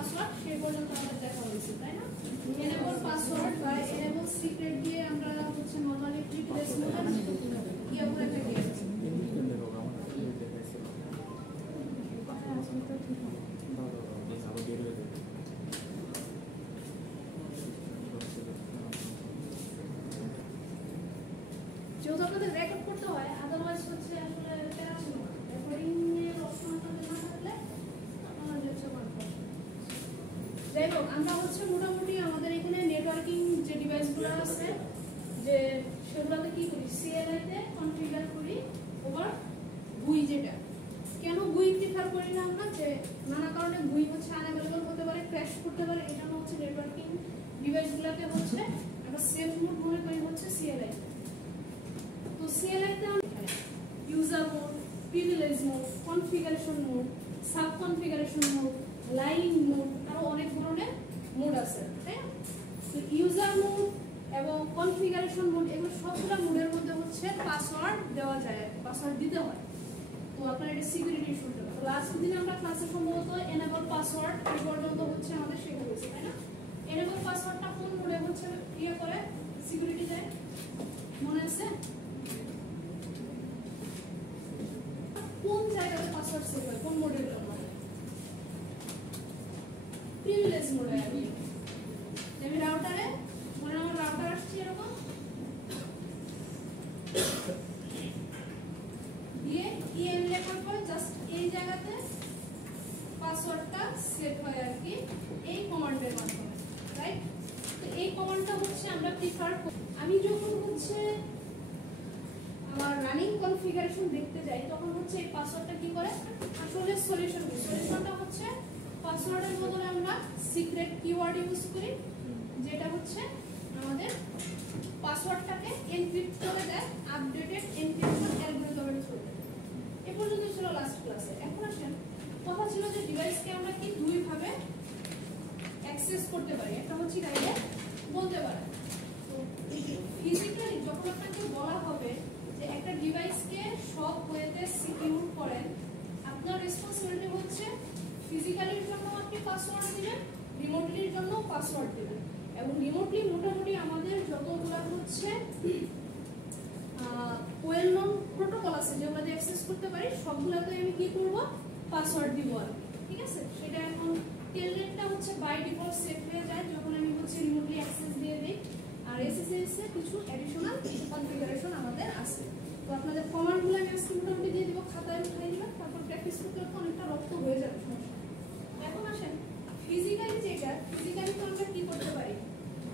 Password সেই পর্যন্ত আমাদের দেখা হয়েছে, তাই না? এনেবল পাসওয়ার্ড বা এনেবল সিক্রেট দিয়ে আমরা হচ্ছে নরমালি প্রিভিলেজ মোডে কি আমরা একটা কি আছে যেহেতু আপনাদের রেকর্ড করতে হয়, আদারওয়াইজ হচ্ছে আসলে রেকর্ডিং এর অপশনটা না থাকলে আপনারা হচ্ছে করতে। যাই হোক, আমরা হচ্ছে মোটামুটি আমাদের এখানে নেটওয়ার্কিং যে ডিভাইসগুলো আছে যে সেগুলোতে কি করি, সিএলআই তে কনফিগার করি ওভার GUI। যেটা কেন GUI প্রিফার করি না আমরা, যে নানা কারণে GUI হচ্ছে আনঅ্যাভেলেবল হতে পারে, ক্র্যাশ করতে পারে, এটা হচ্ছে নেটওয়ার্কিং ডিভাইসগুলোকে হচ্ছে আমরা সেফ মোড মনে করি হচ্ছে সিএলআই। তো সিএলআই তে আমরা user mode, privilege mode, configuration mode, sub configuration mode, line mode, আরো অনেক ধরনের মোড আছে, তাই না? তো ইউজার মোড এবং কনফিগারেশন মোড এগুলো সবগুলো মোডের মধ্যে হচ্ছে পাসওয়ার্ড দেওয়া যায়, পাসওয়ার্ড দিতে হয়। তো আপনারা এটা সিকিউরিটি ইস্যু হতে পারে। লাস্ট দিন আমরা ক্লাসে সম্ভবত এনেবল পাসওয়ার্ড এই পর্যন্ত হচ্ছে আমাদের শেখা হয়েছে, তাই না? এনেবল পাসওয়ার্ডটা কোন মোডে হচ্ছে ইয়ে করে সিকিউরিটি দেয় মনে আছে? কোন জায়গাতে পাসওয়ার্ড সেভ হয়, কোন মোডের জন্য? প্রিভিলেজ মোডে। আমি রাউটারে মনে আমার রাউটার আসছে এরকম দিয়ে ইএন রেকর্ড করে জাস্ট এই জায়গাতে পাসওয়ার্ডটা সেভ হয় আর কি এই কমান্ডের মাধ্যমে, রাইট? তো এই কমান্ডটা হচ্ছে আমরা প্রিফার করি। আমি যখন হচ্ছে আমার রানিং কনফিগারেশন দেখতে যাই তখন হচ্ছে এই পাসওয়ার্ডটা কি করে আসলে সলিউশনটা হচ্ছে পাসওয়ার্ডের বদলে আমরা সিক্রেট কিওয়ার্ড ইউজ করি, যেটা হচ্ছে আমাদের পাসওয়ার্ডটাকে এনক্রিপ্ট করে দেয় আপডেটেড এনক্রিপশন অ্যালগরিদমের থ্রুতে। এই পর্যন্ত ছিল লাস্ট ক্লাসে। এখন আসেন, কথা ছিল যে ডিভাইসকে আমরা কি দুই ভাবে অ্যাক্সেস করতে পারি। একটা হচ্ছে ডাইরেক্ট বলতে পারে, তো ফিজিক্যালি যখন আপনাকে বলা হবে যে একটা ডিভাইসকে সব ওয়েতে সিকিউর করেন, আপনার রেসপন্সিবিলিটি হচ্ছে ফিজিক্যালির জন্য আপনি পাসওয়ার্ড দিবেন, রিমোটলির জন্য পাসওয়ার্ড দিবেন। এবং রিমোটলি মোটামুটি আমাদের যতগুলো হচ্ছে ওয়েল নোন প্রোটোকল আছে যেগুলো দিয়ে অ্যাক্সেস করতে পারি সবগুলোতে আমি কি করব, পাসওয়ার্ড দিব আর ঠিক আছে। সেটা এখন টেলনেটটা হচ্ছে বাই ডিফল্ট সেট হয়ে যায় যখন আমি হচ্ছে রিমোটলি অ্যাক্সেস দিয়ে দিই। আর এসএসএস এ কিছু অ্যাডিশনাল কনফিগারেশন আমাদের আছে। তো আপনাদের কমান্ডগুলো আমি আজকে মোটামুটি দিয়ে দিব, খাতায় উঠাই দিবেন, তারপর প্র্যাকটিস করতে করতে অনেকটা রপ্ত হয়ে যাবে, সমস্যা। এখন আসেন ফিজিক্যালি যেটা, ফিজিক্যালি তো আমরা কি করতে পারি,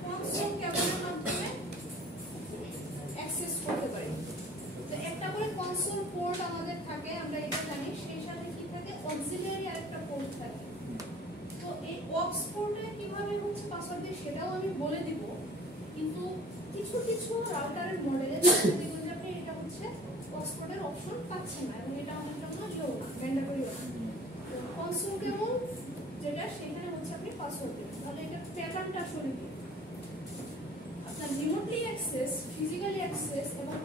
কনসোল কেবলের মাধ্যমে অ্যাক্সেস করতে পারি। তো একটা করে কনসোল পোর্ট আমাদের থাকে, আমরা এটা জানি, সেই সাথে কি থাকে অক্সিলিয়ারি আরেকটা পোর্ট থাকে। তো এই অক্স পোর্টে কিভাবে হচ্ছে পাসওয়ার্ড দিই সেটাও আমি বলে দিব, কিন্তু কিছু কিছু রাউটারের মডেলে দেখবেন যে আপনি এটা হচ্ছে অক্স পোর্টের অপশন পাচ্ছেন না, এবং এটা আমাদের জন্য ইও না, ম্যান্ডেটরি না। তো কনসোল কেবল যেটা সেখানে হচ্ছে আপনি পাসওয়ার্ড দিবেন। তাহলে এটা প্যাটার্নটা আসলে কি, আপনার রিমোটলি অ্যাক্সেস, ফিজিক্যালি অ্যাক্সেস এবং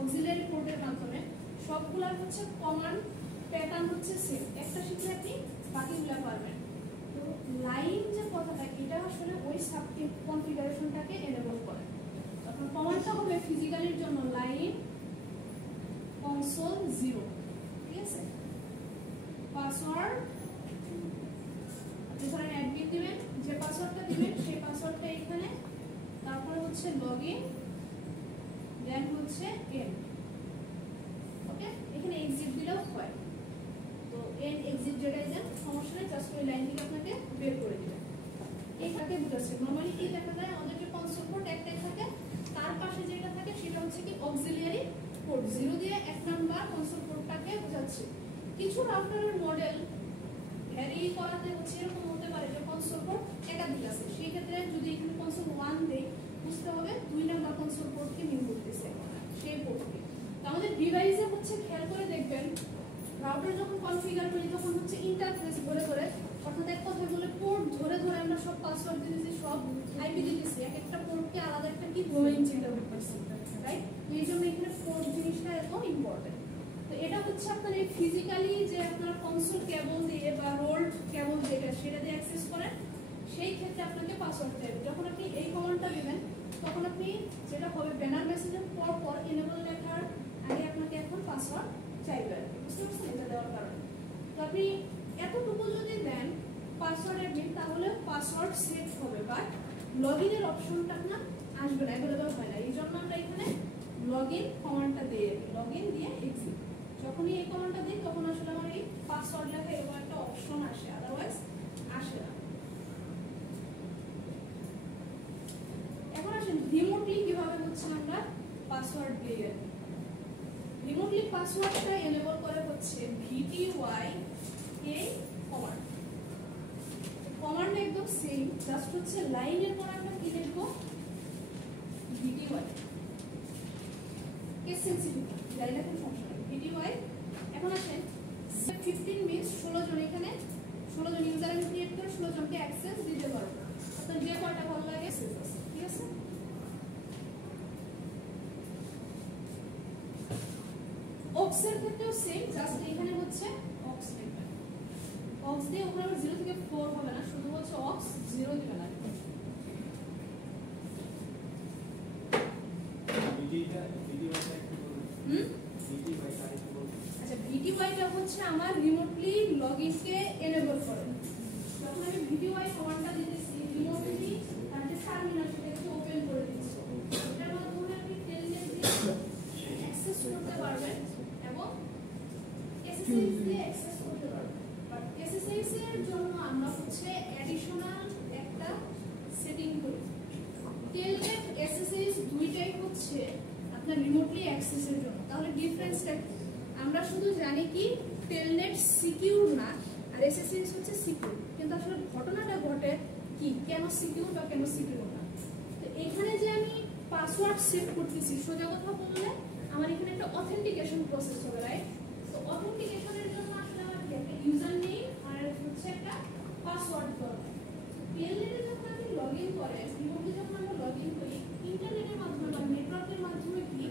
অক্সিলিয়ারি পোর্টের মাধ্যমে সবগুলার হচ্ছে কমান্ড প্যাটার্ন হচ্ছে সেম। একটা শিখলে আপনি বাকিগুলো পারবেন। তো লাইন যে কথাটা, এটা আসলে ওই সাব কনফিগারেশনটাকে এনেবল করে। তখন কমান্ডটা হবে ফিজিক্যালির জন্য লাইন কনসোল 0, ঠিক আছে। পাসওয়ার্ড ধরেন অ্যাডমিন দিবেন, যে পাসওয়ার্ডটা দিবেন সেই পাসওয়ার্ডটা এখানে, তারপরে হচ্ছে লগইন, দেন হচ্ছে এন্ড। ওকে, এখানে এক্সিট দিলেও হয়। তো এন্ড এক্সিট যেটাই দেন সমস্যা নেই, জাস্ট ওই লাইন থেকে আপনাকে বের করে দিবেন। এইটাকে বুঝাচ্ছে নরমালি কি দেখা যায়, আমাদের যে কনসোল পোর্ট একটাই থাকে, তার পাশে যেটা থাকে সেটা হচ্ছে কি অক্সিলিয়ারি পোর্ট। 0 দিয়ে 1 নাম্বার কনসোল পোর্টটাকে বোঝাচ্ছে। কিছু রাউটারের মডেল ভ্যারি করাতে হচ্ছে এরকম হতে পারে যে কনসোল পোর্ট একাধিক আছে, সেই ক্ষেত্রে যদি এখানে কনসোল 1 দেই বুঝতে হবে 2 নাম্বার কনসোল পোর্টকে মিন করতেছে সেই পোর্টকে। তো আমাদের ডিভাইসে হচ্ছে খেয়াল করে দেখবেন, রাউটার যখন কনফিগার করি তখন হচ্ছে ইন্টারফেস ধরে ধরে, অর্থাৎ এক কথা বলে পোর্ট ধরে ধরে আমরা সব পাসওয়ার্ড দিতেছি, সব আইপি দিতেছি, এক একটা পোর্টকে আলাদা একটা কি ডোমেইন চিন্তা করতেছি, রাইট? এই জন্য এখানে পোর্ট জিনিসটা এত ইম্পর্টেন্ট। তো এটা হচ্ছে আপনার এই ফিজিক্যালি যে আপনার কনসোল কেবল দিয়ে বা রোল্ড কেবল যেটা সেটা দিয়ে অ্যাক্সেস করেন, সেই ক্ষেত্রে আপনাকে পাসওয়ার্ড চাইবে। যখন আপনি এই কমান্ডটা দিবেন তখন আপনি যেটা হবে ব্যানার মেসেজের পর এনেবল লেখার আগে আপনাকে এখন পাসওয়ার্ড চাইবে, বুঝতে পারছেন এটা দেওয়ার কারণে। তো আপনি এতটুকু যদি দেন পাসওয়ার্ড অ্যাডমিন, তাহলে পাসওয়ার্ড সেট হবে, বাট লগইনের অপশনটা আপনার আসবে না, অ্যাভেলেবল হয় না। এই জন্য আমরা এখানে লগইন কমান্ডটা দিয়ে লগইন দিয়ে এক্সিট, যখনই এই কমান্ডটা দিই তখন আসলে আমার এই পাসওয়ার্ড লেখা এরকম একটা অপশন আসে, আদারওয়াইজ আসে না। এখন আসেন রিমোটলি কিভাবে হচ্ছে আমরা পাসওয়ার্ড দিয়ে রিমোটলি পাসওয়ার্ডটা এনেবল করে হচ্ছে VTY এই কমান্ড। কমান্ড একদম সেম, জাস্ট হচ্ছে লাইনের পর আমরা কি লিখবো VTY, কেস সেনসিটিভ লাইন এখন সমস্যা নেই VTY। এখন আসেন 15 মিনিট 16 জন, এখানে 16 জন ইউজার আমি ক্রিয়েট করে 16 জনকে অ্যাক্সেস দিতে পারবো, আপনার যে কয়টা ভালো লাগে অ্যাক্সেস আছে, ঠিক আছে। অক্সের ক্ষেত্রেও সেম, জাস্ট এখানে হচ্ছে অক্স লিখবেন, অক্স দিয়ে ওখানে 0 থেকে 4 হবে না, শুধু হচ্ছে অক্স 0 দিবেন আর কি। আচ্ছা VTY-টা হচ্ছে আমার রিমোটলি লগইনকে এনেবল করে। যখন আমি VTY কমান্ডটা দিতেছি রিমোটলি তাহলে টার্মিনাল সেটাকে ওপেন করে দিচ্ছি, এটার মাধ্যমে আপনি টেলনেট দিয়ে অ্যাক্সেস করতে পারবেন এবং SSH দিয়ে অ্যাক্সেস করতে পারবেন। বাট SSH এর জন্য আমরা হচ্ছে অ্যাডিশনাল একটা সেটিং করি। টেলনেট SSH দুইটাই হচ্ছে আপনার রিমোটলি অ্যাক্সেসের জন্য। তাহলে ডিফারেন্সটা কি? আমরা শুধু জানি কি টেলনেট সিকিউর না আর SSH হচ্ছে সিকিউর, কিন্তু আসলে ঘটনাটা ঘটে কি কেন সিকিউর বা কেন সিকিউর না। তো এখানে যে আমি পাসওয়ার্ড সেট করতেছি, সোজা কথা বললে আমার এখানে একটা অথেন্টিকেশন প্রসেস হবে, রাইট? তো অথেন্টিকেশনের জন্য আসলে আমার কি একটা ইউজার নেম আর হচ্ছে একটা পাসওয়ার্ড দরকার। টেলনেটে যখন আপনি লগইন করেন, রিমোটলি যখন আমরা লগইন করি ইন্টারনেটের মাধ্যমে বা নেটওয়ার্কের মাধ্যমে কি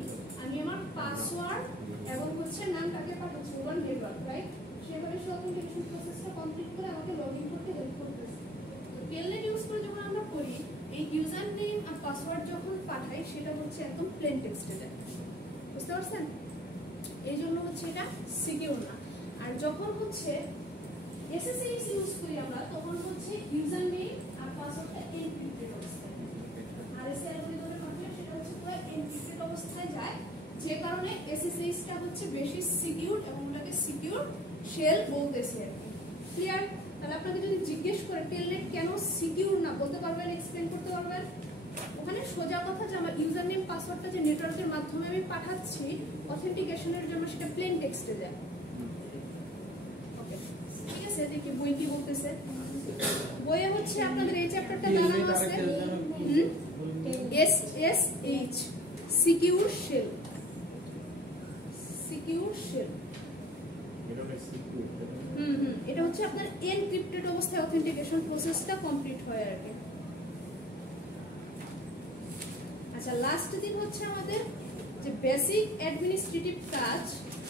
আমি আমার পাসওয়ার্ড এবং হচ্ছে নামটাকে পাঠাচ্ছি ওভার নেটওয়ার্ক, রাইট? সেভাবে সে অথেন্টিকেশন প্রসেসটা কমপ্লিট করে আমাকে লগইন করতে হেল্প করতেছে। তো টেলনেট ইউজ করে যখন আমরা করি এই ইউজার নেম আর পাসওয়ার্ড যখন পাঠাই সেটা হচ্ছে একদম প্লেন টেক্সটে যায়, বুঝতে পারছেন? এই জন্য হচ্ছে এটা সিকিউর না। আর যখন হচ্ছে SSH ইউজ করি আমরা তখন হচ্ছে ইউজার নেম আর পাসওয়ার্ডটা এনক্রিপ্টেড অবস্থায়, আর এস অ্যালগরিদমের মাধ্যমে সেটা হচ্ছে পুরো এনক্রিপ্টেড অবস্থায় যায়, যে কারণে SSH-টা হচ্ছে বেশি সিকিউর এবং ওটাকে সিকিউর শেল বলতেছে। ক্লিয়ার? তাহলে আপনাকে যদি জিজ্ঞেস করে টেলনেট কেন সিকিউর না বলতে পারবেন, এক্সপ্লেইন করতে পারবেন? ওখানে সোজা কথা যে আমার ইউজার নেম পাসওয়ার্ডটা যে নেটওয়ার্কের মাধ্যমে আমি পাঠাচ্ছি অথেন্টিকেশনের জন্য সেটা প্লেন টেক্সটে যায়। ওকে, ঠিক আছে। দেখি বই কি বলতেছে। বইয়ে হচ্ছে আপনাদের এই চ্যাপ্টারটা জানানো আছে SSH secure shell, secure shell. এটা হচ্ছে আপনার এনক্রিপ্টেড অবস্থায় অথেন্টিকেশন প্রসেসটা কমপ্লিট হয় আর কি। আচ্ছা, লাস্ট দিন হচ্ছে আমাদের যে বেসিক অ্যাডমিনিস্ট্রেটিভ কাজ,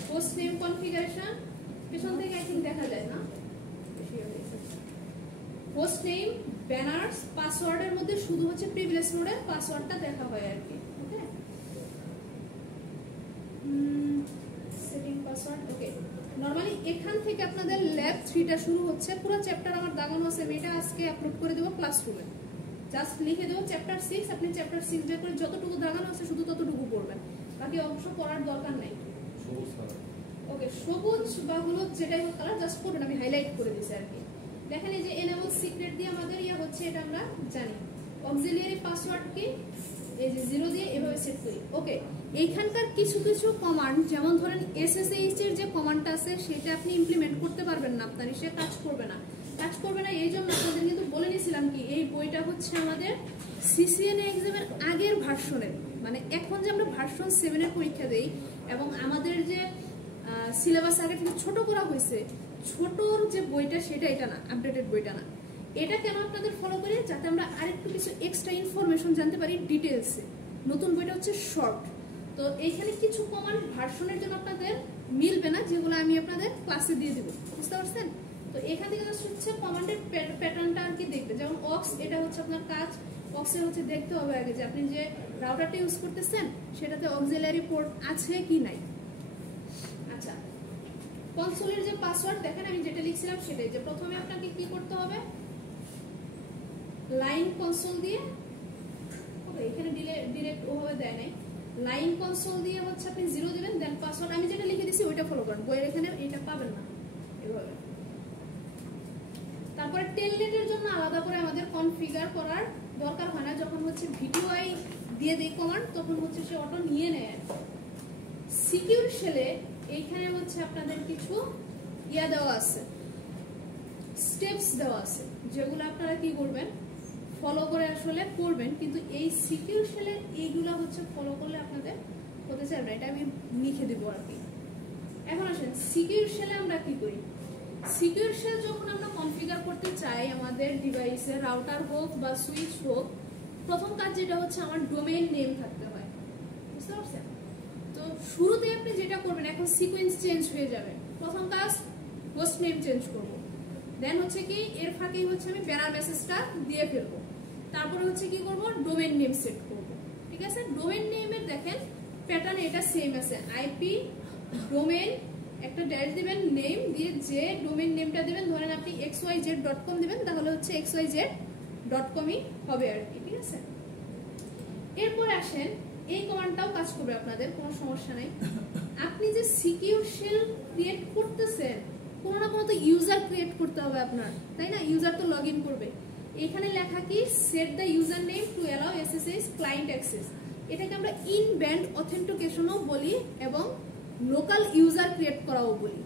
হোস্ট নেম কনফিগারেশন, পেছন থেকে আই থিংক দেখা যায় না, হোস্ট নেম, ব্যানার্স, পাসওয়ার্ডের মধ্যে শুধু হচ্ছে প্রিভিলেজ নোডে পাসওয়ার্ডটা দেখা হয় আর কি। ওকে, সেটিং পাসওয়ার্ড। ওকে, নরমালি এখান থেকে আপনাদের ল্যাব 3টা শুরু হচ্ছে। পুরো চ্যাপ্টার আমার দাগানো আছে, আমি এটা আজকে আপলোড করে দেবো ক্লাসরুমে। জাস্ট লিখে দেবো চ্যাপ্টার 6, আপনি চ্যাপ্টার 6 বের করে যতটুকু দাগানো আছে শুধু ততটুকু পড়বেন, বাকি অংশ পড়ার দরকার নাই। ওকে, সবুজ বা হলুদ যেটাই হোক কালার জাস্ট পড়বেন, আমি হাইলাইট করে দিয়েছি আর কি। দেখেন এই যে এনেবল সিক্রেট দিয়ে আমাদের ইয়া হচ্ছে, এটা আমরা জানি। অক্সিলিয়ারি পাসওয়ার্ড কি এই যে 0 দিয়ে এভাবে সেট করি। ওকে, এইখানকার কিছু কিছু কমান্ড, যেমন ধরেন SSH এর যে কমান্ডটা আছে সেটা আপনি ইমপ্লিমেন্ট করতে পারবেন না, আপনার সে কাজ করবে না। এই জন্য আপনাদের কিন্তু বলে নিয়েছিলাম কি এই বইটা হচ্ছে আমাদের CCNA এক্সামের আগের ভার্সনের, মানে এখন যে আমরা ভার্সন 7 এর পরীক্ষা দেই এবং আমাদের যে সিলেবাস আগে থেকে ছোট করা হয়েছে, ছোটর যে বইটা সেটা এটা না, আপডেটেড বইটা না। এটা কেন আপনাদের ফলো করি, যাতে আমরা আরেকটু কিছু এক্সট্রা ইনফরমেশন জানতে পারি ডিটেলসে। নতুন বইটা হচ্ছে শর্ট, তো এইখানে কিছু কমান্ড ভার্সনের জন্য আপনাদের মিলবে না, যেগুলো আমি আপনাদের ক্লাসে দিয়ে দেবো, বুঝতে পারছেন? তো এখান থেকে জাস্ট হচ্ছে কমান্ডের প্যাটার্নটা আর কি দেখবে। যেমন অক্স, এটা হচ্ছে আপনার কাজ। অক্সের হচ্ছে দেখতে হবে আগে যে আপনি যে রাউটারটা ইউজ করতেছেন সেটাতে অক্সিলারি পোর্ট আছে কি নাই। আচ্ছা, কনসোলের যে পাসওয়ার্ড দেখেন আমি যেটা লিখছিলাম সেটাই, যে প্রথমে আপনাকে কি করতে হবে, লাইন কনসোল দিয়ে, ওকে এখানে ডিরেক্ট ওভাবে দেয় নাই, লাইন কনসোল দিয়ে হচ্ছে আপনি 0 দিবেন, দেন পাসওয়ার্ড আমি যেটা লিখে দিছি ওইটা ফলো করেন, বইয়ের এখানে এটা পাবেন না এভাবে। তারপরে টেলনেটের জন্য আলাদা করে আমাদের কনফিগার করার দরকার হয় না, যখন হচ্ছে ভিডিওআই দিয়ে দেই কমান্ড তখন হচ্ছে সে অটো নিয়ে নেয়। সিকিউর শেলে এইখানে হচ্ছে আপনাদের কিছু ইয়া দেওয়া আছে, স্টেপস দেওয়া আছে, যেগুলো আপনারা কি করবেন, ফলো করে আসলে করবেন, কিন্তু এই সিকিউর শেলে এইগুলো হচ্ছে ফলো করলে আপনাদের হতে চায় না, এটা আমি লিখে দেবো আর কি। এখন আসেন সিকিউর শেলে আমরা কি করি। সিকিউর শেল যখন আমরা কনফিগার করতে চাই আমাদের ডিভাইসে, রাউটার হোক বা সুইচ হোক, প্রথম কাজ যেটা হচ্ছে আমার ডোমেইন নেম থাকতে হয়, বুঝতে পারছেন? তো শুরুতে আপনি যেটা করবেন, এখন সিকোয়েন্স চেঞ্জ হয়ে যাবে। প্রথম কাজ হোস্ট নেম চেঞ্জ করব, দেন হচ্ছে কি এর ফাঁকেই হচ্ছে আমি ব্যানার মেসেজটা দিয়ে ফেলবো, তারপরে হচ্ছে কি করব, ডোমেইন নেম সেট করব। ঠিক আছে, ডোমেইন নেমের দেখেন প্যাটার্ন এটা সেম আছে, আইপি ডোমেইন একটা ড্যাশ দিবেন, নেম দিয়ে যে ডোমেইন নেমটা দিবেন, ধরেন আপনি xyz.com দিবেন, তাহলে হচ্ছে xyz.com-ই হবে আর কি। ঠিক আছে, এরপরে আসেন এই কমান্ডটাও কাজ করবে আপনাদের, কোনো সমস্যা নাই। আপনি যে সিকিউর শেল ক্রিয়েট করতেছেন, কোনো না কোনো তো ইউজার ক্রিয়েট করতে হবে আপনার, তাই না? ইউজার তো লগ ইন করবে। এখানে লেখা কি, set the user name to allow SSS client access, এটাকে আমরা ইন ব্যান্ড অথেন্টিকেশনও বলি এবং লোকাল ইউজার ক্রিয়েট করাও বলি।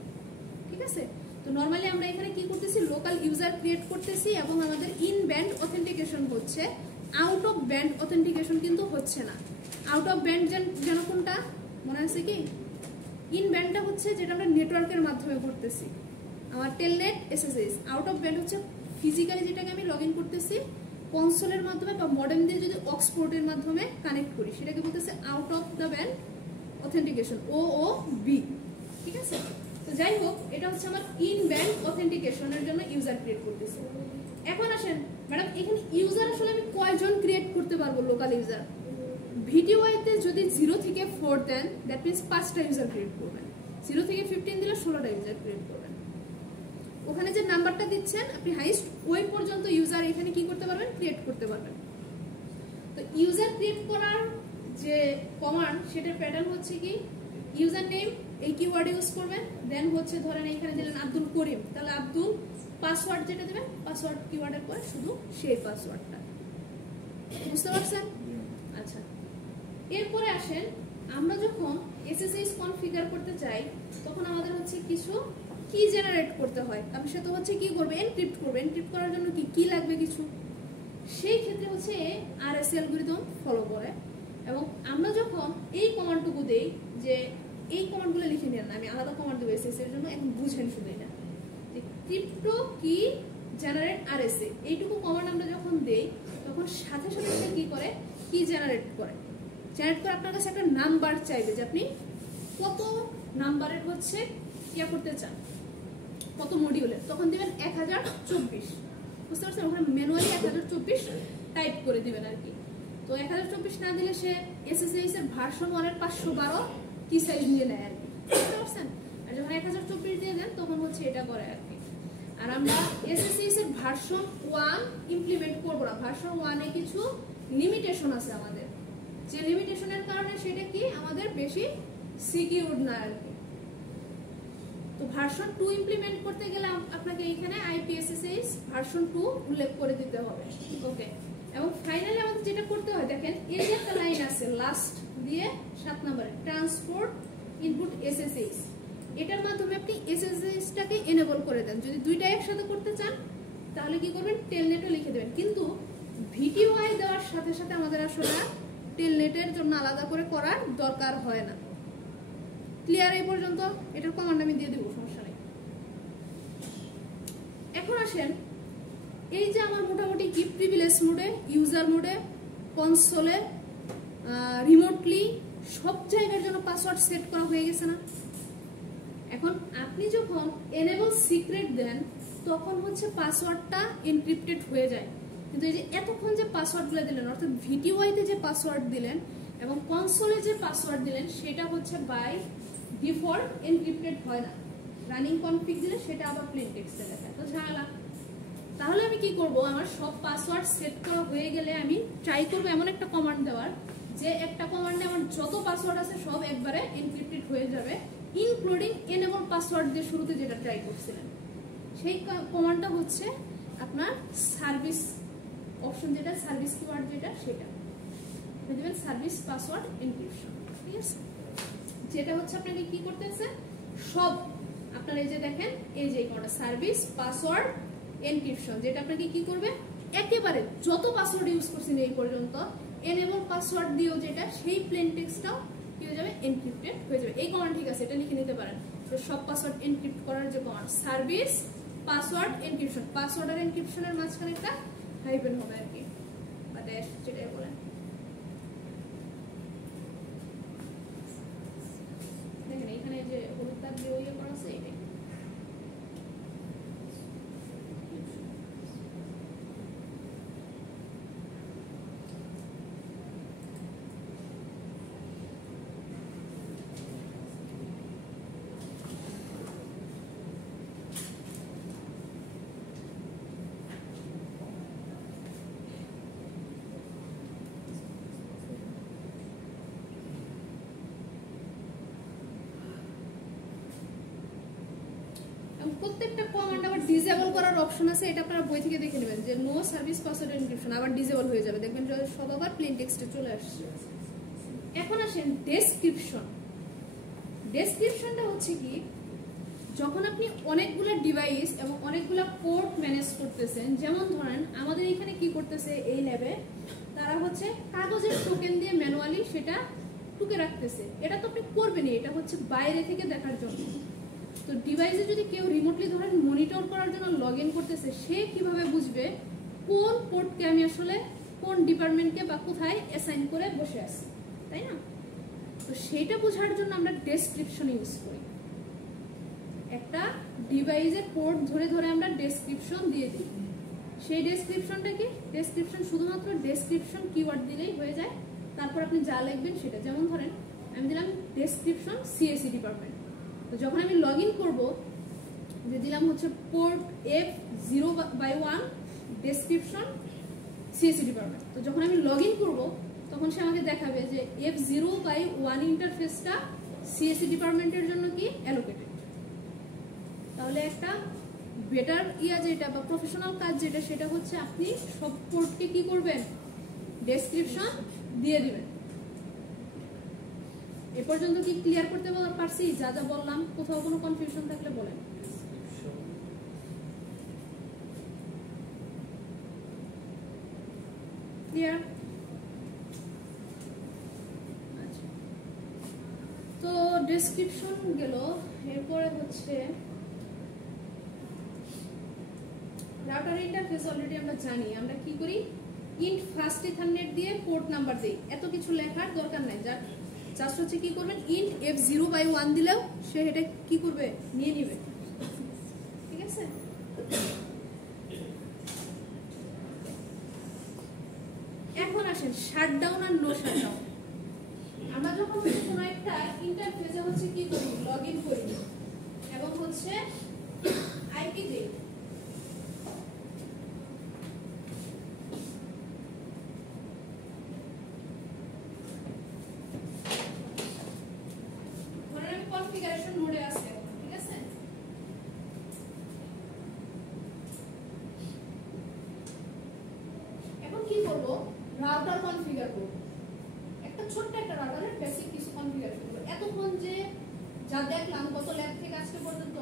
ঠিক আছে, তো নরমালি আমরা এখানে কি করতেছি, লোকাল ইউজার ক্রিয়েট করতেছি এবং আমাদের ইন ব্যান্ড অথেন্টিকেশন হচ্ছে, আউট অফ ব্যান্ড অথেন্টিকেশন কিন্তু হচ্ছে না। আউট অফ ব্যান্ড যেন কোনটা মনে আছে কি, ইন ব্যান্ডটা হচ্ছে যেটা আমরা নেটওয়ার্কের মাধ্যমে করতেছি, আমার Telnet SSS. Out of band হচ্ছে ফিজিক্যালি যেটাকে আমি লগ ইন করতেছি কনসোলের মাধ্যমে বা মডেম দিয়ে যদি অক্স পোর্টের মাধ্যমে কানেক্ট করি, সেটাকে বলতেছে out of the band authentication, OOB। ঠিক আছে, তো যাই হোক, এটা হচ্ছে আমার ইন ব্যান্ড অথেন্টিকেশনের জন্য ইউজার ক্রিয়েট করতেছি। এখন আসেন ম্যাডাম, এখানে ইউজার আসলে আমি কয়জন ক্রিয়েট করতে পারবো লোকাল ইউজার? ভিডিওতে যদি 0 থেকে 4 দেন, দ্যাট মিনস 5টা ইউজার ক্রিয়েট করবেন। 0 থেকে 15 দিলে 16টা ইউজার ক্রিয়েট করবেন। ওখানে যে নাম্বারটা দিচ্ছেন আপনি হাইস্ট ওই পর্যন্ত ইউজার এখানে কি করতে পারবেন, ক্রিয়েট করতে পারবেন। তো ইউজার ক্রিয়েট করার যে কমান্ড সেটার প্যাটার্ন হচ্ছে কি, ইউজার নেম এই কিওয়ার্ড ইউজ করবেন, দেন হচ্ছে ধরেন এখানে দিলেন আব্দুল করিম, তাহলে আব্দুল, পাসওয়ার্ড যেটা দেবেন পাসওয়ার্ড কিওয়ার্ডের পরে শুধু সেই পাসওয়ার্ডটা, বুঝতে পারছেন? আচ্ছা, এরপরে আসেন আমরা যখন এসএসএস কনফিগার করতে চাই তখন আমাদের হচ্ছে কিছু কি জেনারেট করতে হয়, আমি সেটা হচ্ছে কি করবে, এনক্রিপ্ট করবে। এনক্রিপ্ট করার জন্য কি লাগবে কিছু, সেই ক্ষেত্রে হচ্ছে আরএসএ অ্যালগরিদম ফলো করে। এবং আমরা যখন এই কমান্ডটুকু দেই, যে এই কমান্ডগুলো লিখে নেন, আমি আলাদা কমান্ড দেবো এসএসএস এর জন্য, এখন বুঝেন শুধু এটা, যে ক্রিপ্টো কি জেনারেট আরএসএ, এইটুকু কমান্ড আমরা যখন দেই তখন সাথে সাথে সে কি করে, কি জেনারেট করে। জেনারেট করে আপনার কাছে একটা নাম্বার চাইবে, যে আপনি কত নাম্বারের হচ্ছে ইয়া করতে চান, কত মডিউলের, তখন দিবেন 1024, বুঝতে পারছেন? ওখানে ম্যানুয়ালি 1024 টাইপ করে দিবেন আর কি। তো 1024 না দিলে সে এসএসএস এর ভার্সন 1 এর 512 কি সাইজ নিয়ে নেয় আর কি, বুঝতে পারছেন? আর যখন 1024 দিয়ে দেন তখন হচ্ছে এটা করে আর কি। আর আমরা এসএসএস এর ভার্সন 1 ইমপ্লিমেন্ট করব না, ভার্সন 1 এ কিছু লিমিটেশন আছে আমাদের, যে লিমিটেশনের কারণে সেটা কি আমাদের বেশি সিকিউর না আর কি। তো ভার্সন 2 ইমপ্লিমেন্ট করতে গেলে আপনাকে এখানে আইপিএসএসএস ভার্সন 2 উল্লেখ করে দিতে হবে। ওকে, এবং ফাইনালি আমাদের যেটা করতে হয় দেখেন, এই যে একটা লাইন আছে লাস্ট দিয়ে 7 নম্বরে, ট্রান্সপোর্ট ইনপুট এসএসএস, এটার মাধ্যমে আপনি এসএসএসটাকে এনেবল করে দেন। যদি দুইটা একসাথে করতে চান তাহলে কি করবেন, টেলনেটও লিখে দেবেন, কিন্তু ভিডিওআই দেওয়ার সাথে সাথে আমাদের আসলে টেলনেটের জন্য আলাদা করে করার দরকার হয় না। ক্লিয়ার এই পর্যন্ত? এটার কমান্ড আমি দিয়ে দেবো, সমস্যা নেই। এখন আসেন, এই যে আমার মোটামুটি কি প্রিভিলেজ মোডে, ইউজার মোডে, কনসোলে, রিমোটলি সব জায়গার জন্য পাসওয়ার্ড সেট করা হয়ে গেছে না? এখন আপনি যখন এনেবল সিক্রেট দেন তখন হচ্ছে পাসওয়ার্ডটা এনক্রিপ্টেড হয়ে যায়। কিন্তু এই যে এতক্ষণ যে পাসওয়ার্ডগুলো দিলেন, অর্থাৎ ভিটিওয়াইতে যে পাসওয়ার্ড দিলেন এবং কনসোলে যে পাসওয়ার্ড দিলেন, সেটা হচ্ছে বাই ডিফল্ট এনক্রিপ্টেড হয় না। রানিং কনফিগ দিলে সেটা আবার প্লেন টেক্সটে দেখায়, তো ঝামেলা। তাহলে আমি কি করব, আমার সব পাসওয়ার্ড সেট করা হয়ে গেলে আমি ট্রাই করব এমন একটা কমান্ড দেওয়ার, যে একটা কমান্ডে আমার যত পাসওয়ার্ড আছে সব একবারে এনক্রিপ্টেড হয়ে যাবে, ইনক্লুডিং এনেবল পাসওয়ার্ড দিয়ে শুরুতে যেটা ট্রাই করছিলেন। সেই কমান্ডটা হচ্ছে আপনার সার্ভিস অপশন, যেটা সার্ভিস কিওয়ার্ড যেটা, সেটা দেবেন সার্ভিস পাসওয়ার্ড এনক্রিপশন। ঠিক আছে, যেটা হচ্ছে আপনাকে কি করতেছে, সব আপনার এই যে দেখেন এই যে কোনটা সার্ভিস পাসওয়ার্ড এনক্রিপশন, যেটা আপনাকে কি করবে, একেবারে যত পাসওয়ার্ড ইউজ করছেন এই পর্যন্ত এনেবল পাসওয়ার্ড দিয়েও যেটা, সেই প্লেন টেক্সটটাও কি হয়ে যাবে, এনক্রিপ্টেড হয়ে যাবে। এই কমান্ড ঠিক আছে, এটা লিখে নিতে পারেন। তো সব পাসওয়ার্ড এনক্রিপ্ট করার যে command service password encryption, password আর এনক্রিপশনের মাঝখানে একটা হাইফেন হবে আর কি, বা ড্যাশ যেটাই বলেন। দেখেন এখানে যে হলুদ দাগ দিয়ে ইয়ে করা আছে এটাই। প্রত্যেকটা কমান্ড আবার ডিসেবল করার অপশন আছে, এটা আপনারা বই থেকে দেখে নেবেন, যে নো সার্ভিস পাসওয়ার্ড এনক্রিপশন আবার ডিসেবল হয়ে যাবে, দেখবেন যে সব আবার প্লেন টেক্সটে চলে আসছে। এখন আসেন ডেসক্রিপশন। ডেসক্রিপশনটা হচ্ছে কি, যখন আপনি অনেকগুলো ডিভাইস এবং অনেকগুলো পোর্ট ম্যানেজ করতেছেন, যেমন ধরেন আমাদের এখানে কি করতেছে এই ল্যাবে, তারা হচ্ছে কাগজের টোকেন দিয়ে ম্যানুয়ালি সেটা টুকে রাখতেছে। এটা তো আপনি করবেনই, এটা হচ্ছে বাইরে থেকে দেখার জন্য। তো ডিভাইসে যদি কেউ রিমোটলি ধরেন মনিটর করার জন্য লগ ইন করতেছে, সে কিভাবে বুঝবে কোন পোর্টকে আমি আসলে কোন ডিপার্টমেন্টকে বা কোথায় অ্যাসাইন করে বসে আছি, তাই না? তো সেটা বোঝার জন্য আমরা ডেসক্রিপশন ইউজ করি। একটা ডিভাইসের পোর্ট ধরে ধরে আমরা ডেসক্রিপশন দিয়ে দিই। সেই ডেসক্রিপশনটা কি, ডেসক্রিপশন শুধুমাত্র ডেসক্রিপশন কিওয়ার্ড দিলেই হয়ে যায়। তারপর আপনি যা লিখবেন সেটা, যেমন ধরেন আমি দিলাম ডেসক্রিপশন সিএসসি ডিপার্টমেন্ট। তো যখন আমি লগ ইন করবো, যে দিলাম হচ্ছে port F0/1 description CSC department. তো যখন আমি লগ ইন করবো, তখন সে আমাকে দেখাবে যে F0/1 ইন্টারফেসটা সিএসসি ডিপার্টমেন্টের জন্য কি অ্যালোকেটেড। তাহলে একটা বেটার যেটা বা প্রফেশনাল কাজ যেটা, সেটা হচ্ছে আপনি সব পোর্টকে কি করবেন, ডেসক্রিপশন দিয়ে দিবেন। এ পর্যন্ত কি ক্লিয়ার করতে পারছি? যা যা বললাম, কোথাও কোনো কনফিউশন থাকলে বলেন। ক্লিয়ার? আচ্ছা, তো ডেসক্রিপশন গেল। এরপরে হচ্ছে রাউটার ইন্টারফেস। অলরেডি আমরা জানি আমরা কি করি, ইন্ট ফার্স্ট ইথারনেট দিয়ে পোর্ট নাম্বার দেই। এত কিছু লেখার দরকার নাই, জাস্ট হচ্ছে কি করবেন, ইন্ট F0/1 দিলেও সে এটা কি করবে, নিয়ে নিবে। ঠিক আছে, এখন আসেন শাটডাউন আর নো শাটডাউন। আমরা যখন কোনো একটা ইন্টারফেসে হচ্ছে কি করি, লগ ইন করি এবং হচ্ছে আইপি দেই। কনফিগারেশন মোডে আছে, ঠিক আছে? এখন কি করব, রাউটার কনফিগার করব। একটা ছোট্ট একটা রাউটারের বেসিক কিছু কনফিগারেশন করব। এতক্ষণ যে যা দেখলাম গত ল্যাব থেকে আজকে পর্যন্ত,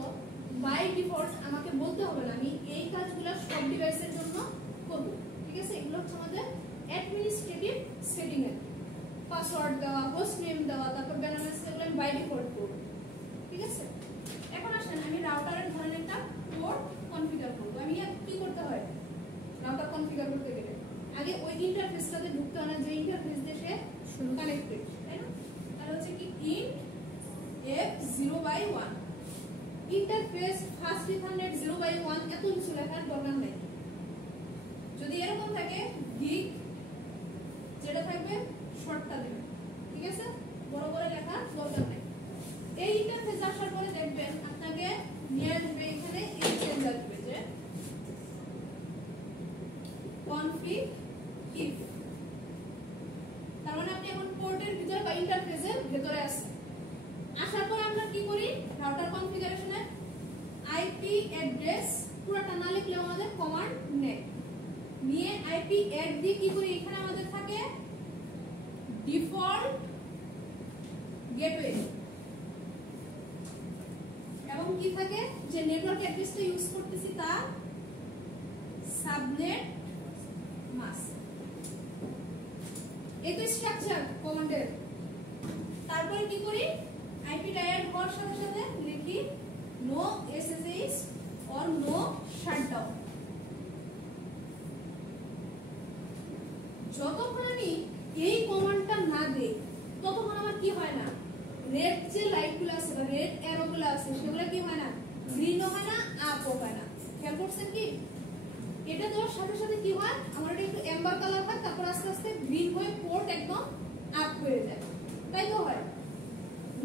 বাই ডিফল্ট আমাকে বলতে হবে না আমি এই কাজগুলো সব ডিভাইসের জন্য করব। ঠিক আছে, এগুলো হচ্ছে আমাদের অ্যাডমিনিস্ট্রেটিভ সেটিং এর, পাসওয়ার্ড দেওয়া, হোস্ট নেম দেওয়া, তারপর ব্যানার সেগুলো আমি বাই ডিফল্ট করব। ঠিক আছে, এখন আসেন আমি রাউটারের ধরেন একটা পোর্ট কনফিগার করব। আমি কি করতে হয়, রাউটার কনফিগার করতে গেলে আগে ওই ইন্টারফেসটাতে ঢুকতে হয় না, যে ইন্টারফেস দিয়ে সে কানেক্টেড, তাই না? তাহলে হচ্ছে কি int F0/1 interface first ethernet 0/1 এত কিছু লেখার দরকার নেই। যদি এরকম থাকে গিগ যেটা থাকবে শর্টটা দিবেন, ঠিক আছে, বড় করে লেখার দরকার নেই। এই ইন্টারফেস আসার পরে দেখবেন আপনাকে নিয়ে আসবে এখানে এই চেঞ্জ আসবে যে কনফিগ ইফ, তার মানে আপনি এখন পোর্টের ভিতরে বা ইন্টারফেসের ভিতরে আছেন। আসার পর আমরা কি করি, রাউটার কনফিগারেশনে আইপি অ্যাড্রেস পুরোটা না লিখলে আমাদের কমান্ড নেই, নিয়ে আইপি অ্যাড দিয়ে কি করি, এখানে আমাদের থাকে ডিফল্ট গেটওয়ে এবং কি থাকে যে নেটওয়ার্ক অ্যাড্রেসটা ইউজ করতেছি তা সাবনেট মাস্ক। এই তো স্ট্রাকচার কমান্ডের। তারপরে কি করি, আইপিটা অ্যাড হওয়ার সাথে সাথে লিখি no SSH or no shutdown. যতক্ষণ আমি এই কমান্ডটা না দেই ততক্ষণ আমার কি হয় না, রেড যে লাইটগুলো আছে বা রেড অ্যারোগুলো আছে সেগুলো কি হয় না, গ্রিনও হয় না, আপও হয় না। খেয়াল করছেন কি, এটা দেওয়ার সাথে সাথে কি হয়, আমার এটা একটু এম্বার কালার হয়, তারপর আস্তে আস্তে গ্রিন হয়ে পোর্ট একদম আপ হয়ে যায়, তাই তো হয়।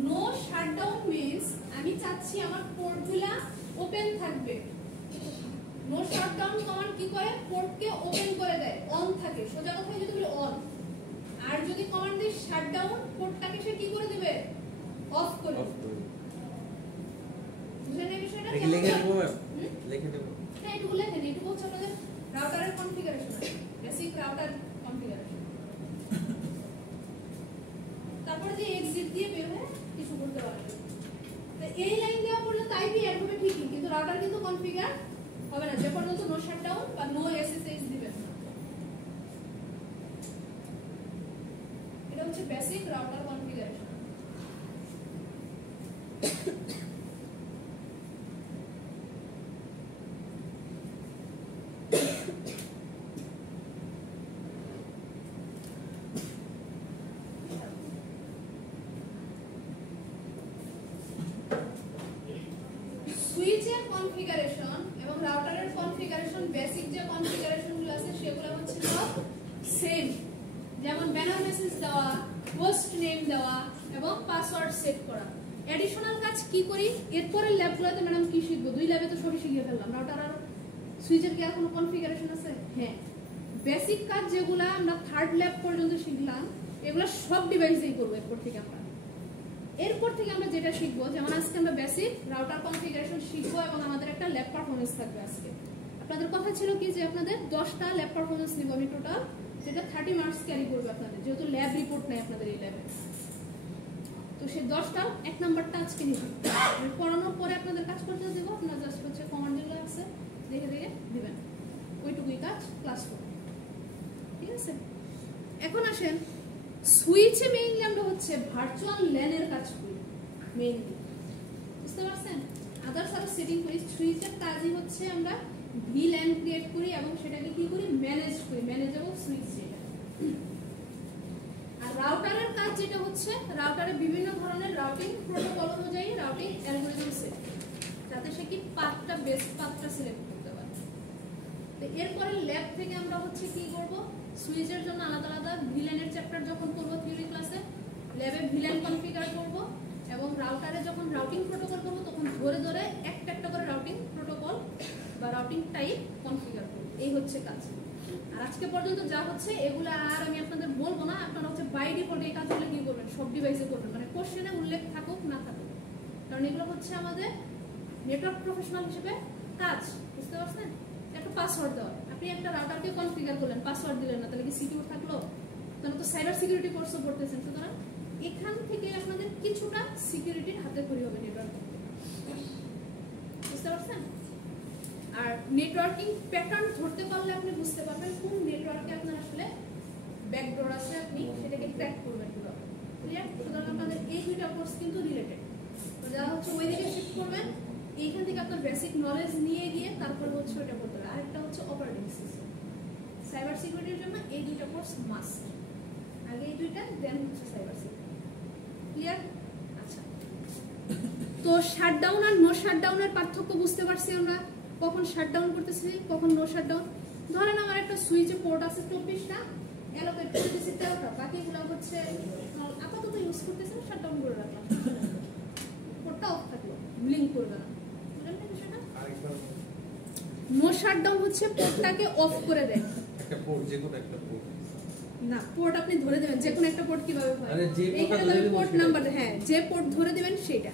নো শাটডাউন মিন্স আমি চাচ্ছি আমার পোর্টগুলা ওপেন থাকবে। নো শাটডাউন কমান্ড কি করে, পোর্টকে ওপেন করে দেয়, অন থাকে, সোজা কথায় যদি বলি অন। আর যদি কমান্ড দিই শাটডাউন, পোর্টটাকে সে কি করে দিবে, অফ করে দিবে। বুঝলেন এই বিষয়টা? লিখে দেব ম্যাম, লিখে দেব। হ্যাঁ, এটুকু লেখেন, এটুকু হচ্ছে আমাদের রাউটারের কনফিগারেশন, বেসিক রাউটার কনফিগারেশন। তারপরে যে এক্সিট দিয়ে বের হয়ে কিছু করতে পারবে। তো এই লাইন দেওয়া পর্যন্ত আইপি অ্যাড হবে ঠিকই, কিন্তু রাউটার কিন্তু কনফিগার হবে না যে পর্যন্ত নো শাটডাউন বা নো এসএসএইচ দিবেন। এটা হচ্ছে বেসিক রাউটার কনফিগারেশন। সুইচের কনফিগারেশন এবং রাউটারের কনফিগারেশন, বেসিক যে কনফিগারেশনগুলো আছে সেগুলো হচ্ছে সব সেম। যেমন ব্যানার মেসেজ দেওয়া, হোস্ট নেম দেওয়া এবং পাসওয়ার্ড সেট করা। এডিশনাল কাজ কি করি, এরপরের ল্যাবগুলোতে ম্যাডাম কি শিখবো, 2 ল্যাবে তো সবই শিখিয়ে ফেললাম। রাউটার আর সুইচের কি আর কোনো কনফিগারেশন আছে? হ্যাঁ, বেসিক কাজ যেগুলো আমরা 3rd ল্যাব পর্যন্ত শিখলাম এগুলো সব ডিভাইসেই করবো এরপর থেকে আমরা। এরপর থেকে আমরা যেটা শিখবো, যেমন আজকে আমরা বেসিক রাউটার কনফিগারেশন শিখবো এবং আমাদের একটা ল্যাব পারফরমেন্স থাকবে আজকে। আপনাদের কথা ছিল কি যে আপনাদের 10টা ল্যাব পারফরমেন্স নিব আমি টোটাল, যেটা 30 মার্কস ক্যারি করবে আপনাদের, যেহেতু ল্যাব রিপোর্ট নেই আপনাদের এই ল্যাবে। তো সেই 10টা 1 নাম্বারটা আজকে নিবেন, পড়ানোর পরে আপনাদের কাজ করতে দেবো, আপনারা জাস্ট হচ্ছে কমান্ড যেগুলো আছে দেখে দেখে দিবেন, ওইটুকুই কাজ ক্লাস করবেন, ঠিক আছে। এখন আসেন সুইচে মেইনলি আমরা হচ্ছে ভার্চুয়াল ল্যানের কাজ করি মেইনলি, বুঝতে পারছেন। আদার্স আরো সেটিং করি, সুইচের কাজই হচ্ছে আমরা ভিল্যান ক্রিয়েট করি এবং সেটাকে কি করি, ম্যানেজ করি, ম্যানেজেবল সুইচ যেটা। আর রাউটারের কাজ যেটা হচ্ছে, রাউটারে বিভিন্ন ধরনের রাউটিং প্রোটোকল অনুযায়ী রাউটিং অ্যালগরিদম সেট, যাতে সে কি পাথটা বেস্ট পাথটা সিলেক্ট করতে পারে। তো এরপরে ল্যাব থেকে আমরা হচ্ছে কি করব, সুইচের জন্য আলাদা আলাদা ভিল্যানের চ্যাপ্টার যখন করব থিওরি ক্লাসে, ল্যাবে ভিল্যান কনফিগার করব এবং রাউটারে যখন রাউটিং প্রোটোকল করব তখন ধরে ধরে একটা একটা করে রাউটিং প্রোটোকল বা রাউটিং টাইপ কনফিগার করব। এই হচ্ছে কাজ। আর আজকে পর্যন্ত যা হচ্ছে এগুলো আর আমি আপনাদের বলবো না, আপনারা হচ্ছে বাই ডিফল্ট এই কাজগুলো কি করবেন, সব ডিভাইসে করবেন, মানে কোশ্চেনে উল্লেখ থাকুক না থাকুক, কারণ এগুলো হচ্ছে আমাদের নেটওয়ার্ক প্রফেশনাল হিসেবে কাজ, বুঝতে পারছেন। একটা পাসওয়ার্ড দেওয়া, আপনি একটা রাউটারকে কনফিগার করলেন, পাসওয়ার্ড দিলেন না, তাহলে কি সিকিউর থাকলো? তাহলে তো সাইবার সিকিউরিটি কোর্সও পড়তেছেন, সুতরাং এখান থেকে আপনাদের কিছুটা সিকিউরিটির হাতে খড়ি হবে নেটওয়ার্ক, বুঝতে পারছেন। আর নেটওয়ার্কিং প্যাটার্ন ধরতে পারলে আপনি বুঝতে পারবেন কোন নেটওয়ার্কে আপনার আসলে ব্যাকডোর আছে, আপনি সেটাকে ক্র্যাক করবেন কিভাবে, ক্লিয়ার। সুতরাং আপনাদের এই দুইটা কোর্স কিন্তু রিলেটেড, তো যারা হচ্ছে ওই দিকে শিফট করবেন, এইখান থেকে আপনার বেসিক নলেজ নিয়ে গিয়ে তারপর হচ্ছে ওইটা করতে হবে। আরেকটা হচ্ছে অপারেটিং সিস্টেম, সাইবার সিকিউরিটির জন্য এই দুইটা কোর্স মাস্ট, আগে এই দুইটা দেন হচ্ছে সাইবার সিকিউরিটি, ক্লিয়ার। আচ্ছা, তো শাটডাউন আর নো শাটডাউনের পার্থক্য বুঝতে পারছি আমরা, কখন শাটডাউন করতেছি কখন নো শাটডাউন। ধরেন আমার একটা সুইচে পোর্ট আছে 24টা, অ্যালোকেট করে দিয়েছি 13টা, বাকিগুলো হচ্ছে আপাতত ইউজ করতেছি, শাটডাউন করে রাখলাম, পোর্টটা অফ থাকলো, ব্লিঙ্ক করবে না। বুঝলেন না বিষয়টা? নো শাটডাউন হচ্ছে পোর্টটাকে অফ করে দেয়। একটা পোর্ট, যে কোনো একটা পোর্ট না, পোর্ট আপনি ধরে দেবেন, যে কোনো একটা পোর্ট কিভাবে হয়, আরে যে এইখানে ধরে পোর্ট নাম্বার, হ্যাঁ যে পোর্ট ধরে দিবেন সেটা,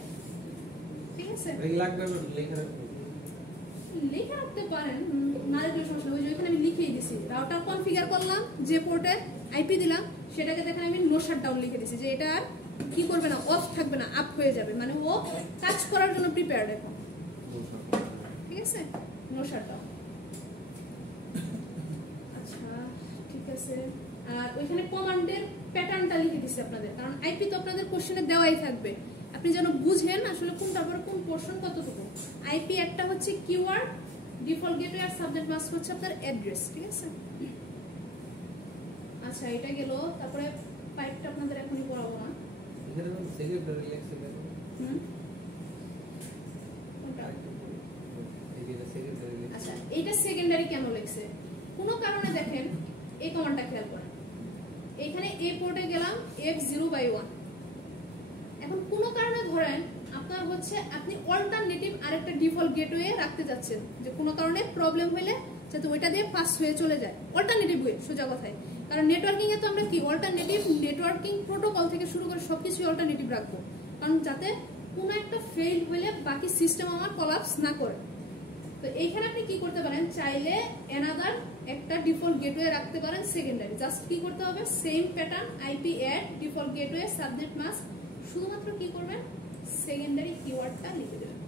ঠিক আছে? এই লাগবে লেখা রাখবো, লিখে রাখতে পারেন, না লিখলে সমস্যা নেই। ওই যে ওইখানে আমি লিখেই দিছি, রাউটার কনফিগার করলাম, যে পোর্টে আইপি দিলাম সেটাকে দেখেন আমি নো শাটডাউন লিখে দিছি, যে এটা আর কি করবে না, অফ থাকবে না, আপ হয়ে যাবে, মানে ও কাজ করার জন্য প্রিপেয়ার্ড এখন, ঠিক আছে? No shutdown. আচ্ছা ঠিক আছে, আর ওইখানে কমান্ডের প্যাটার্নটা লিখে দিছি আপনাদের, কারণ আইপি তো আপনাদের কোশ্চেনে দেওয়াই থাকবে, আপনি যেন বুঝেন আসলে কোনটার পরে কোন পোরশন কতটুকু। আইপি একটা হচ্ছে কিওয়ার্ড, ডিফল্ট গেটওয়ে, আর সাবজেক্ট মাস্ক হচ্ছে আপনার অ্যাড্রেস, ঠিক আছে? আচ্ছা এটা গেল, তারপরে পাইপটা আপনাদের এখনই পড়াবো না। এখানে কোন সেকেন্ডারি লেখছে কেন? কোনটা? এইটা সেকেন্ডারি লেখছে। আচ্ছা এইটা সেকেন্ডারি কেন লেখছে, কোনো কারণে দেখেন এই কমান্ডটা খেয়াল করেন, এখানে এ পোর্টে গেলাম F0/1, এখন কোনো কারণে ধরেন আপনার হচ্ছে আপনি অল্টারনেটিভ আরেকটা ডিফল্ট গেটওয়ে রাখতে যাচ্ছেন, যে কোনো কারণে প্রবলেম হলে যাতে ওইটা দিয়ে পাস হয়ে চলে যায়, অল্টারনেটিভ ওয়ে সোজা কথায়। কারণ নেটওয়ার্কিং এ তো আমরা কি অল্টারনেটিভ নেটওয়ার্কিং প্রোটোকল থেকে শুরু করে সবকিছু অল্টারনেটিভ রাখবো, কারণ যাতে কোনো একটা ফেল হলে বাকি সিস্টেম আমার কোলাপস না করে। তো এইখানে আপনি কি করতে পারেন, চাইলে অ্যানাদার একটা ডিফল্ট গেটওয়ে রাখতে পারেন সেকেন্ডারি, জাস্ট কি করতে হবে, same pattern IP add default gateway subject mask, শুধুমাত্র কি করবেন, সেকেন্ডারি কিওয়ার্ডটা লিখে দেবেন,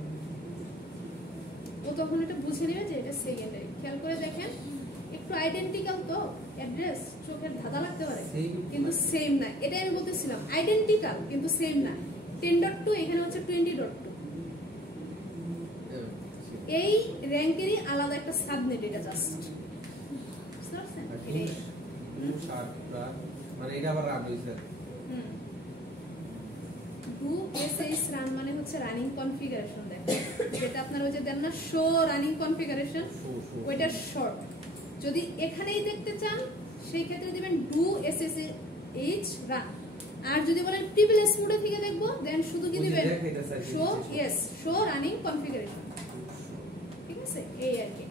ও তখন এটা বুঝে নেবে যে এটা সেকেন্ডারি। খেয়াল করে দেখেন একটু আইডেন্টিক্যাল তো, অ্যাড্রেস চোখের ধাঁধা লাগতে পারে কিন্তু সেম না, এটাই আমি বলতেছিলাম, আইডেন্টিক্যাল কিন্তু সেম না। 10.2 এখানে হচ্ছে 20.2, এই র্যাঙ্কেরই আলাদা একটা সাবনেট, এটা জাস্ট বুঝতে পারছেন? মানে এটা আবার রান হইছে, SH রান মানে হচ্ছে রানিং কনফিগারেশন, দেখেন যেটা আপনারা ওই যে দেন না শো রানিং কনফিগারেশন, ওইটার শর্ট। যদি এখানেই দেখতে চান সেই ক্ষেত্রে দিবেন ডু SSH রান, আর যদি বলেন প্রিভিলেজ মোডে থেকে দেখবো দেন শুধু কি দিবেন শো শো রানিং কনফিগারেশন, ঠিক আছে? এই আর কি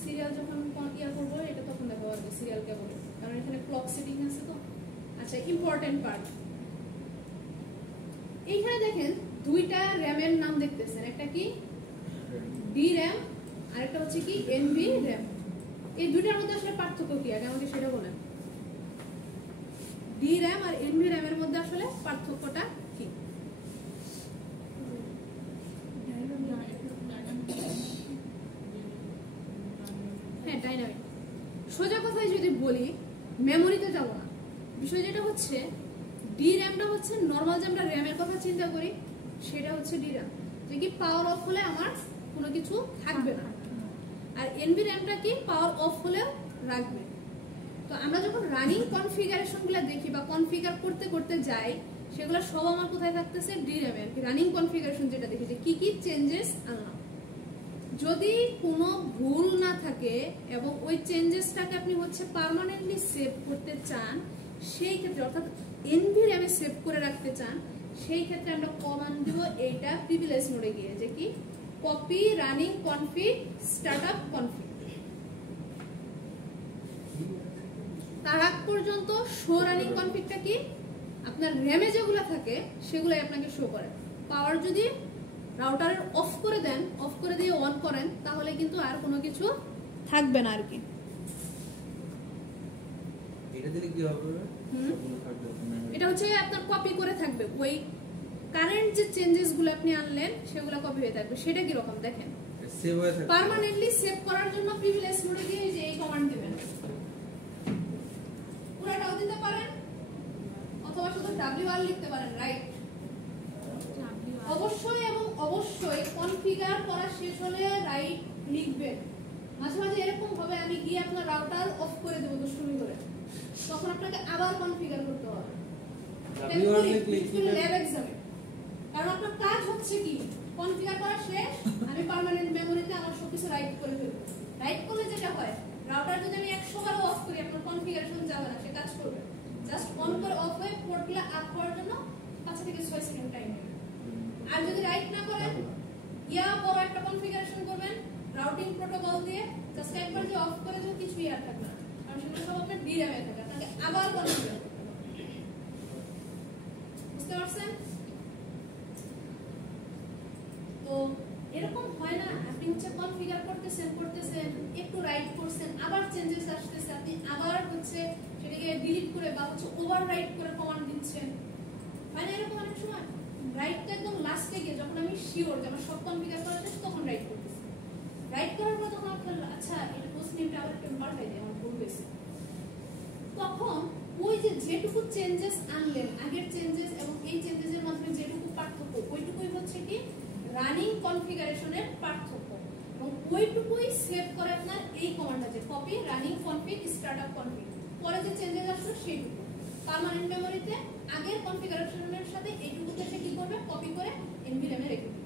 সিরিয়াল যখন ইয়া করবো এটা তখন দেখো আর সিরিয়াল কে বলে, কারণ এখানে ক্লক সেটিং আছে তো। আচ্ছা ইম্পর্টেন্ট পার্ট, এইখানে দেখেন দুইটা র্যামের নাম দেখতেছেন, একটা কি ডি র্যাম আর একটা হচ্ছে কি এনভি র্যাম। এই দুইটার মধ্যে আসলে পার্থক্য কি, আগে আমাকে সেটা বলেন। ডি র্যাম আর এনভি র্যামের মধ্যে আসলে পার্থক্যটা কি? হ্যাঁ ডাইনামিক। সোজা কথায় যদি বলি, মেমোরিতে যাব না, বিষয় যেটা হচ্ছে ডি র্যামটা হচ্ছে নরমাল যে আমরা র্যামের কথা চিন্তা করি সেটা হচ্ছে ডি র্যাম, যে কি পাওয়ার অফ হলে আমার কোনো কিছু থাকবে না, আর এনভি র্যামটা কি পাওয়ার অফ হলেও রাখবে। তো আমরা যখন রানিং কনফিগারেশনগুলো দেখি বা কনফিগার করতে করতে যাই, সেগুলো সব আমার কোথায় থাকতেছে, ডি র্যামে আর কি। রানিং কনফিগারেশন যেটা দেখি যে কি কি চেঞ্জেস আনলাম, যদি কোনো ভুল না থাকে এবং ওই চেঞ্জেসটাকে আপনি হচ্ছে পার্মানেন্টলি সেভ করতে চান, সেই ক্ষেত্রে অর্থাৎ এনভি র্যামে সেভ করে রাখতে চান, সেই ক্ষেত্রে আমরা কমান্ড দিব এইটা প্রিভিলেজ মোডে গিয়ে, যে কি copy running config startup config. তার আগ পর্যন্ত শো রানিং কনফিগটা কি আপনার র্যামে যেগুলো থাকে সেগুলাই আপনাকে শো করে। পাওয়ার যদি রাউটারের অফ করে দেন, অফ করে দিয়ে অন করেন, তাহলে কিন্তু আর কোনো কিছু থাকবে না আর কি। এটা দিলে কি হবে? এটা হচ্ছে আপনার কপি করে থাকবে, ওই কারেন্ট যে চেঞ্জেস গুলো আপনি আনলেন সেগুলো কপি হয়ে থাকবে। সেটা কি রকম দেখেন, সেভ হয়ে থাকবে। পার্মানেন্টলি সেভ করার জন্য প্রিভিলেজ মোডে গিয়ে যে এই কমান্ড দিবেন, পুরোটাও দিতে পারেন অথবা শুধু WR লিখতে পারেন, রাইট? অবশ্যই এবং অবশ্যই কনফিগার করা শেষ হলে রাইট লিখবেন। মাঝে মাঝে এরকম হবে আমি গিয়ে আপনার রাউটার অফ করে দেবো তো শুরু করে, তখন আপনাকে আবার কনফিগার করতে হবে। WR লিখলে কি ল্যাব এক্সামে কারণ আপনার কাজ হচ্ছে কি কনফিগার করা শেষ, আমি পার্মানেন্ট মেমোরিতে আমার সবকিছু রাইট করে ফেলবো। রাইট করলে যেটা হয়, রাউটার যদি আমি 100 বার অফ করি আপনার কনফিগারেশন যাবে না, সে কাজ করবে। জাস্ট অন করে অফ হয়ে পোর্টগুলো আপ করার জন্য 5 থেকে 6 সেকেন্ড টাইম নেবে। আর যদি রাইট না করেন, বড় একটা কনফিগারেশন করবেন রাউটিং প্রোটোকল দিয়ে, জাস্ট একবার যে অফ করে দিলে কিছুই আর থাকবে না, কারণ সেগুলো সব আপনার ডিরামে থাকে, আপনাকে আবার কনফিগার করতে হবে। বুঝতে পারছেন? তো এরকম হয় না, আপনি হচ্ছে কনফিগার করতেছেন একটু রাইট করছেন, আবার চেঞ্জেস আসতেছে, আপনি আবার হচ্ছে সেটাকে ডিলিট করে বা হচ্ছে ওভাররাইট করে কমান্ড দিচ্ছেন। মানে এরকম অনেক সময় রাইটটা একদম লাস্টে গিয়ে যখন আমি শিওর যে আমার সব কনফিগার করা শেষ তখন রাইট করতেছি। রাইট করার পর তখন আপনার আচ্ছা এটা পোস্ট নেমটা আবার একটু পাল্টাই দিই, আমার ভুল হয়েছে। তখন ওই যে যেটুকু চেঞ্জেস আনলেন, আগের চেঞ্জেস এবং এই চেঞ্জেসের মাধ্যমে যেটুকু পার্থক্য, ওইটুকুই হচ্ছে কি রানিং কনফিগারেশনের পার্থক্য, এবং ওইটুকুই সেভ করে আপনার এই কমান্ড আছে copy running config startup config. পরে যে চেঞ্জেস আসলো সেইটুকু পার্মানেন্ট মেমোরিতে আগের কনফিগারেশনের সাথে এইটুকুতে সে কি করবে, কপি করে এনভিরামে রেখে দিবে।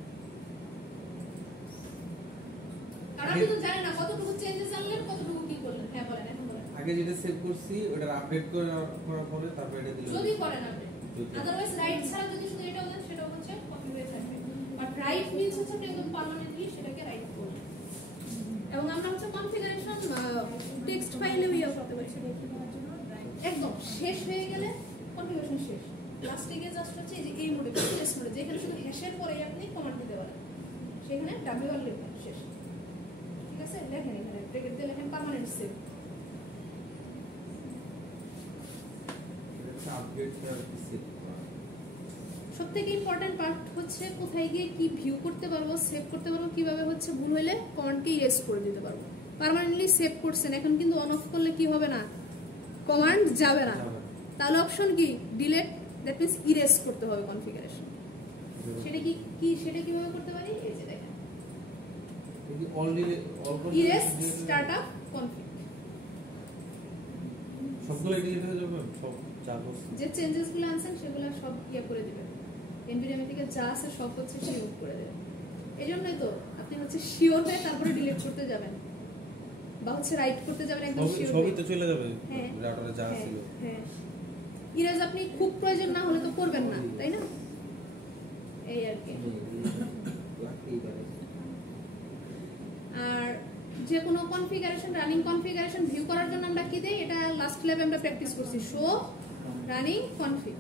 কারণ আপনি তো জানেন না কতটুকু চেঞ্জেস আনলেন, কতটুকু কি করলেন। হ্যাঁ বলেন, এখন বলেন। আগে যেটা সেভ করছি ওটা আপডেট করার পরে তারপর এটা দিলে যদি করেন আপনি, আদারওয়াইজ রাইট ছাড়া যদি শুধু এটাও দেন সেটাও হচ্ছে কপি হয়ে থাকবে। বাট রাইট মিন্স হচ্ছে আপনি একদম পার্মানেন্টলি সেটাকে রাইট করবেন। এবং আমরা হচ্ছে কনফিগারেশন টেক্সট ফাইলেও ইয়ে করতে পারি, সেটা একটু দেখার জন্য একদম শেষ হয়ে গেলে কনফিগারেশন শেষ, লাস্টে গিয়ে জাস্ট হচ্ছে এই মোডে প্রেস মোডে যেখানে শুধু হ্যাশের পরেই আপনি কমান্ড দিতে পারেন, সেখানে ডাব্লিউআর লিখবেন শেষ। ঠিক আছে, লেখেন এখানে ব্র্যাকেট দিয়ে লেখেন পার্মানেন্ট সেভ। আপডেট করার কি সেভ করা সবথেকে ইম্পর্টেন্ট পার্ট হচ্ছে কোথায় গিয়ে কি ভিউ করতে পারবো, সেভ করতে পারবো, কিভাবে হচ্ছে ভুল হইলে কমান্ডকে ইরেজ করে দিতে পারবো। পার্মানেন্টলি সেভ করছেন, এখন কিন্তু অন অফ করলে কি হবে না, কমান্ড যাবে না। তাহলে অপশন কি ডিলিট, দ্যাট মিন্স ইরেজ করতে হবে কনফিগারেশন। সেটা সেটা কিভাবে করতে পারি, এই যে দেখেন ইরেজ স্টার্টআপ কনফিগ, সবগুলো ডিলিট হয়ে যাবে, সব যা করছি যে চেঞ্জেস গুলো আনছেন সেগুলো সব ইয়ে করে দিবেন, এনভিরামে থেকে যা আছে সব হচ্ছে শিওর করে দেবেন। এই জন্যই তো আপনি হচ্ছে শিওর হয়ে তারপরে ডিলিট করতে যাবেন বা হচ্ছে রাইট করতে যাবেন, একদম শিওর সবই তো চলে যাবে হ্যাঁ রাউটারে যা ছিল। হ্যাঁ, ইরেজ আপনি খুব প্রয়োজন না হলে তো করবেন না, তাই না? এই আর কি। আর যে কোনো কনফিগারেশন রানিং কনফিগারেশন ভিউ করার জন্য আমরা কি দেই, এটা লাস্ট ল্যাবে আমরা প্র্যাকটিস করছি, শো রানিং কনফিগ।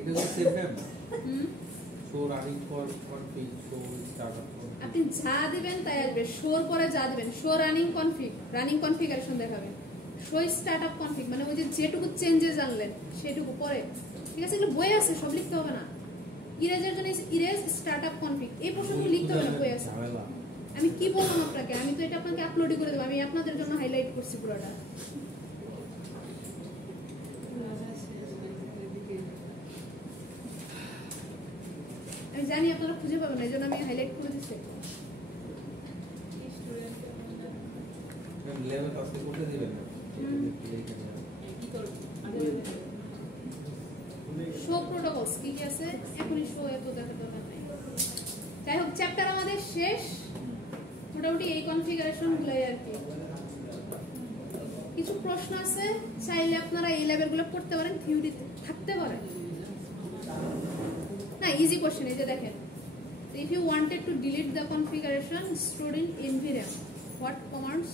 এটা তো save name show running for config show startup. আপনি যা দিবেন তাই আসবে, শোর পরে যা দিবেন, show running config, running configuration দেখাবে, শো স্টার্টআপ কনফিগ মানে ওই যে যেটুকু চেঞ্জেস আনলেন সেটুকু পরে। ঠিক আছে, এগুলো বই আছে, সব লিখতে হবে না। ইরেজের জন্য ইরেজ স্টার্টআপ কনফিগ এই প্রশ্নগুলো লিখতে হবে না, বই আছে। আমি কি বললাম আপনাকে, আমি তো এটা আপনাকে আপলোডই করে দেবো, আমি আপনাদের জন্য হাইলাইট করছি পুরোটা। আমি জানি আপনারা খুঁজে পাবেন না, এই জন্য আমি হাইলাইট করে দিচ্ছি। লেভেল কাজ করতে দিবেন না, শো প্রোটোকলস কি কি আছে এখনই শো এত দেখার দরকার নাই। যাই হোক, চ্যাপ্টার আমাদের শেষ, মোটামুটি এই কনফিগারেশন গুলাই আর কি। কিছু প্রশ্ন আছে, চাইলে আপনারা এই লেভেলগুলো পড়তে পারেন, থিওরিতে থাকতে পারে না, ইজি কোশ্চেন। এই যে দেখেন, if you wanted to delete the configuration stored in nvram, what commands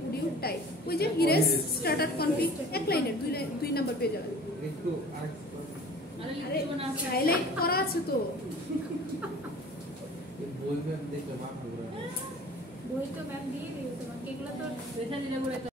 would you type? ওই যে erase startup config এক লাইনের 2 নাম্বার পেয়ে যাবেন। একটু আরে হাইলাইট করা আছে তো, বই ম্যাম দেখলে মাথা ঘুরে। বই তো ম্যাম দিয়ে দিই তোমাকে, এগুলো তো রেখা দিলে